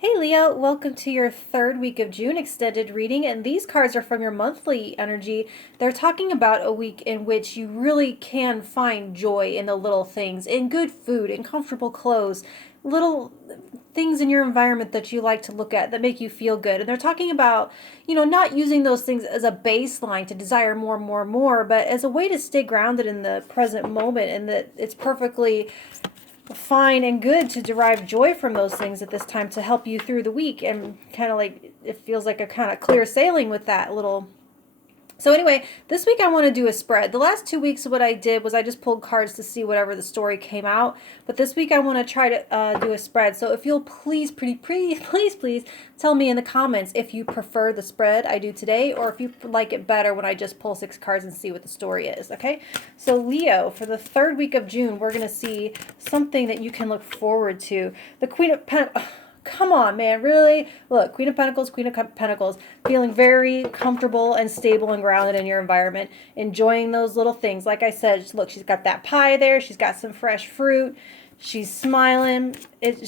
Hey Leo, welcome to your third week of June extended reading, and these cards are from your monthly energy. They're talking about a week in which you really can find joy in the little things, in good food, in comfortable clothes, little things in your environment that you like to look at that make you feel good. And they're talking about, not using those things as a baseline to desire more, more, more, but as a way to stay grounded in the present moment, and that it's perfectly fine and good to derive joy from those things at this time to help you through the week, and kind of like it feels like a kind of clear sailing with that little. So anyway, this week I want to do a spread. The last 2 weeks what I did was I just pulled cards to see whatever the story came out, but this week I want to try to do a spread. So if you'll please tell me in the comments if you prefer the spread I do today, or if you like it better when I just pull 6 cards and see what the story is. Okay, so Leo, for the third week of June, we're going to see something that you can look forward to. The Queen of Pentacles. Come on, man, really? Look, Queen of Pentacles, feeling very comfortable and stable and grounded in your environment, enjoying those little things. Like I said, look, she's got that pie there. She's got some fresh fruit. She's smiling.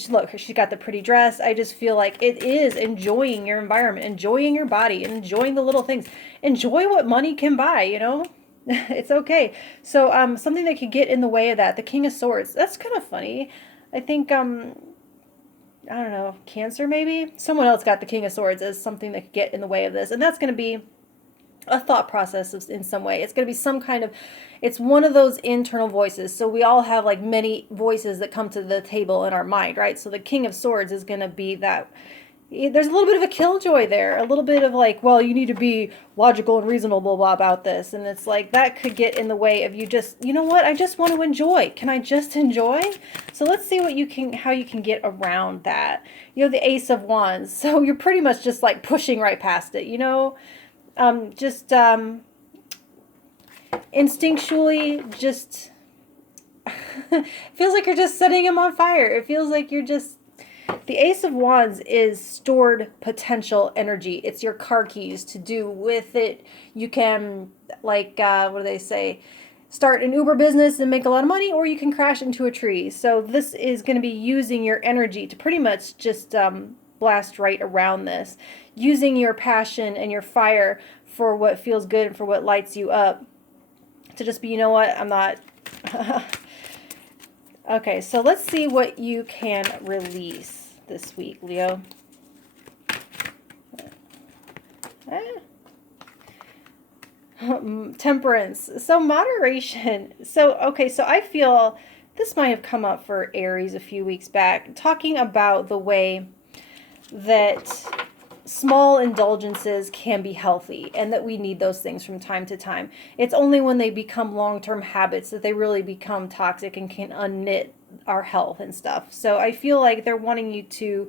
Look, she's got the pretty dress. I just feel like it is enjoying your environment, enjoying your body, and enjoying the little things. Enjoy what money can buy, It's okay. So something that could get in the way of that, the King of Swords. That's kind of funny. I think I don't know, Cancer maybe? Someone else got the King of Swords as something that could get in the way of this. And that's going to be a thought process in some way. It's going to be some kind of, it's one of those internal voices. So we all have like many voices that come to the table in our mind, right? So the King of Swords is going to be that. There's a little bit of a killjoy there, a little bit of like, well, you need to be logical and reasonable about this. And it's like, that could get in the way of you just, you know what, I just want to enjoy. Can I just enjoy? So let's see how you can get around that. The Ace of Wands. So you're pretty much just like pushing right past it, instinctually, just feels like you're just setting him on fire. It feels like you're just, the Ace of Wands is stored potential energy. It's your car keys. To do with it, you can, like, what do they say? Start an Uber business and make a lot of money, or you can crash into a tree. So this is going to be using your energy to pretty much just blast right around this. Using your passion and your fire for what feels good and for what lights you up. To just be, you know what, I'm not... Okay, so let's see what you can release this week, Leo. Temperance. So moderation. So, okay, so I feel this might have come up for Aries a few weeks back, talking about the way that small indulgences can be healthy and that we need those things from time to time. It's only when they become long-term habits that they really become toxic and can unknit our health and stuff. So I feel like they're wanting you to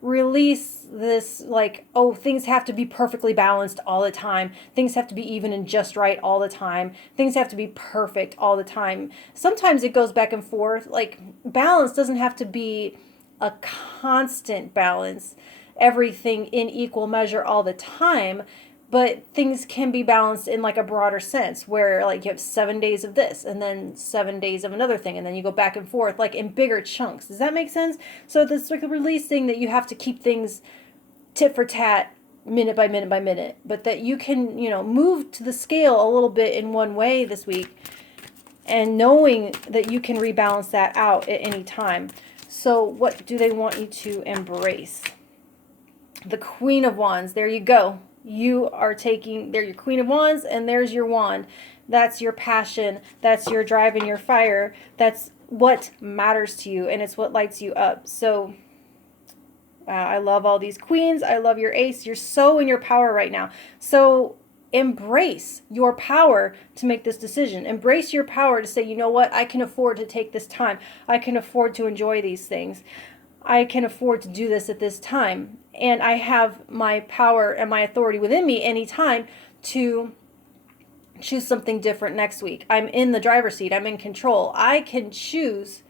release this, like, oh, things have to be perfectly balanced all the time. Things have to be even and just right all the time. Things have to be perfect all the time. Sometimes it goes back and forth. Like, balance doesn't have to be a constant balance, everything in equal measure all the time, but things can be balanced in like a broader sense, where like you have 7 days of this and then 7 days of another thing, and then you go back and forth like in bigger chunks. Does that make sense? So this like releasing that you have to keep things tit for tat, minute by minute by minute, but that you can, move to the scale a little bit in one way this week, and knowing that you can rebalance that out at any time. So what do they want you to embrace? The Queen of Wands. There you go. You are taking, there your Queen of Wands, and there's your wand. That's your passion. That's your drive and your fire. That's what matters to you, and it's what lights you up. So, wow, I love all these queens. I love your ace. You're so in your power right now. So embrace your power to make this decision. Embrace your power to say, you know what, I can afford to take this time. I can afford to enjoy these things. I can afford to do this at this time. And I have my power and my authority within me anytime to choose something different next week. I'm in the driver's seat. I'm in control. I can choose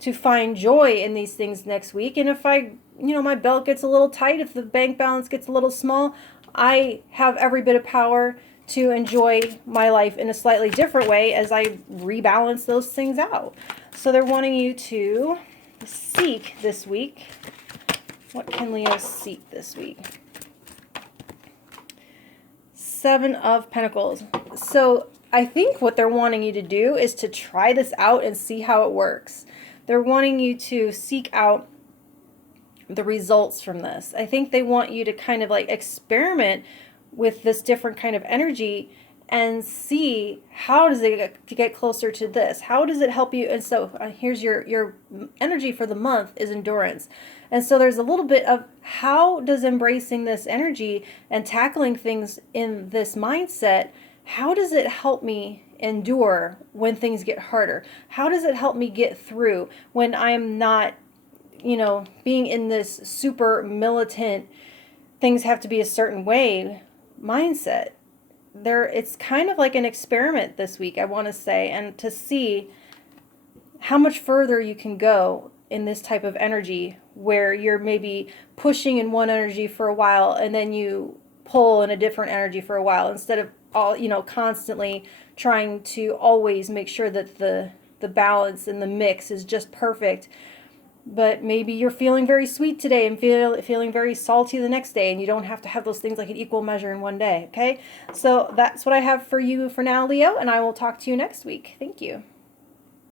to find joy in these things next week. And if my belt gets a little tight, if the bank balance gets a little small, I have every bit of power to enjoy my life in a slightly different way as I rebalance those things out. So they're wanting you to seek this week What can Leo seek this week? 7 of Pentacles. So I think what they're wanting you to do is to try this out and see how it works. They're wanting you to seek out the results from this. I think they want you to kind of like experiment with this different kind of energy and see how does it get closer to this? How does it help you? And so here's your energy for the month is endurance. And so there's a little bit of how does embracing this energy and tackling things in this mindset, how does it help me endure when things get harder? How does it help me get through when I'm not, you know, being in this super militant, things have to be a certain way mindset? It's kind of like an experiment this week, I want to say, and to see how much further you can go in this type of energy where you're maybe pushing in one energy for a while and then you pull in a different energy for a while, instead of all, you know, constantly trying to always make sure that the balance and the mix is just perfect. But maybe you're feeling very sweet today and feeling very salty the next day, and you don't have to have those things like an equal measure in one day, okay? So that's what I have for you for now, Leo, and I will talk to you next week. Thank you.